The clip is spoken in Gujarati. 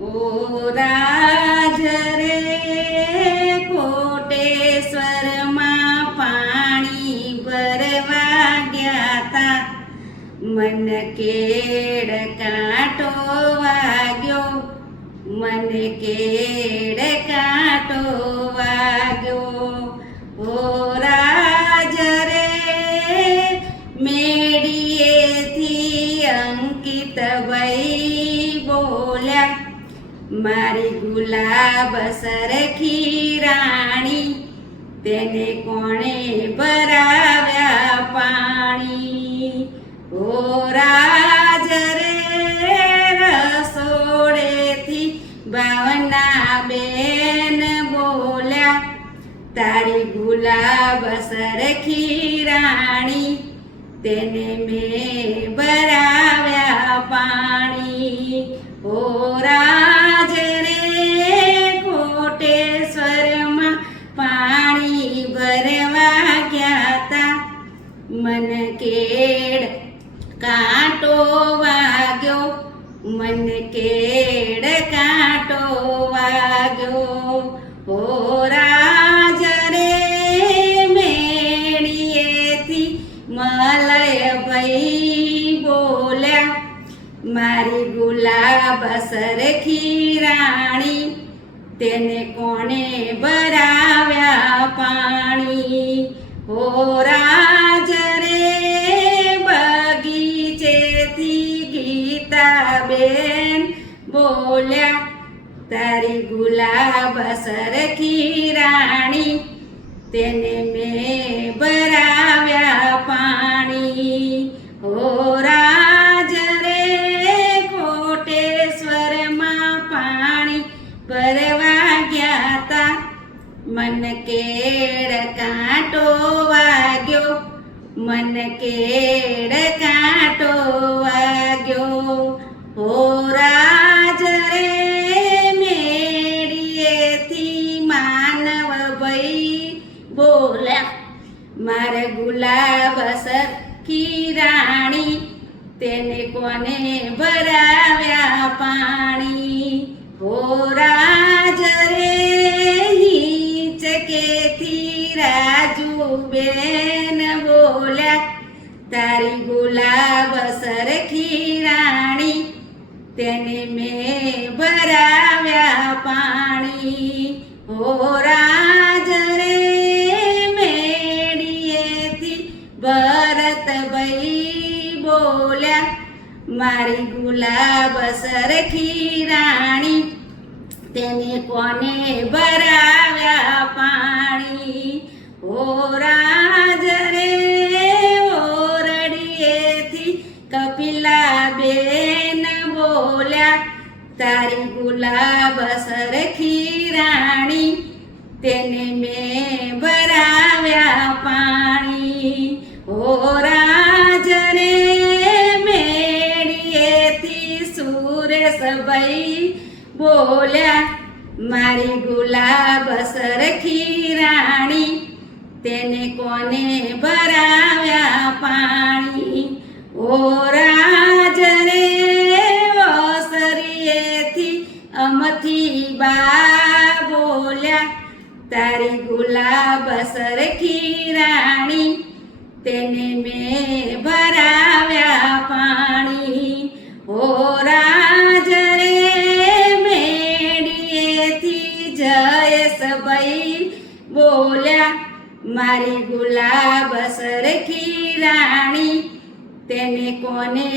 ઓ રાજ રે કોટેશ્વરમાં પાણી ભરવા ગયા તા, મન કેડ કાંટો વાગ્યો, મન કેડ કાંટો વાગ્યો. ઓ રાજ રે મેડીએથી અંકિતભાઈ બોલ્યા, મારી ગુલાબ સરખી રાણી, તેને કોણે ભરાવ્યા પાણી. ઓ રાજ રે રસોડેથી ભાવના બેન બોલ્યા, તારી ગુલાબ સરખી રાણી, તેને મેં ભરાવ્યા પાણી. ઓ રાજ રે કોટેશ્વરમાં પાણી ભરવા ગયા તા, મન કેડ કાંટો વાગ્યો, મન કેડ કાંટો વાગ્યો. ઓ રાજ રે મેડીએથી મલયભાઈ બોલ્યા, મારી ગુલાબ સરખી રાણી, તેને કોણે ભરાવ્યા પાણી. ઓ રાજ રે બગીચેથી ગીતાબેન બોલ્યા, તારી ગુલાબ સરખી રાણી, તેને મેં ભરાવ્યા પાણી. ઓ રાજ રે કોટેશ્વરમાં પાણી ભરવા ગયા તા, મન કેડ કાંટો વાગ્યો, મન કેડ કાંટો વાગ્યો. ઓ રાજ રે મેડીએથી માનવભાઈ બોલ્યા, મારે ગુલાબ સરખી રાણી, તેને કોને ભરાવ્યા પાણી. ઓ રાજ રે હિંચકેથી રાજુબેન બોલ્યા, તારી ગુલાબ સરખી રાણી, તેને મેં ભરાવ્યા પાણી. ઓ રાજ રે મેડીએથી ભરતભાઈ બોલ્યા, મારી ગુલાબ સરખી રાણી, તેને કોને ભરાવ્યા પાણી. ઓ રાજ રે ઓરડીએથી કપિલાબેન બોલ્યા, તારી ગુલાબ સરખી રાણી, તેને મેં ભરાવ્યા પાણી. ઓ રાજ રે મેડીએથી સુરેશભાઈ બોલ્યા, મારી ગુલાબ સરખી રાણી, તેને કોને ભરાવ્યા પાણી. ઓ રાજ રે વસરીએથી અમથીબા બોલ્યા, તારી ગુલાબ સરખી રાણી, તેને મેં ભરાવ્યા પાણી. ઓ રાજ રે મેડીએથી જયેશભાઈ બોલ્યા, મારી ગુલાબ સરખી રાણી, તેને કોને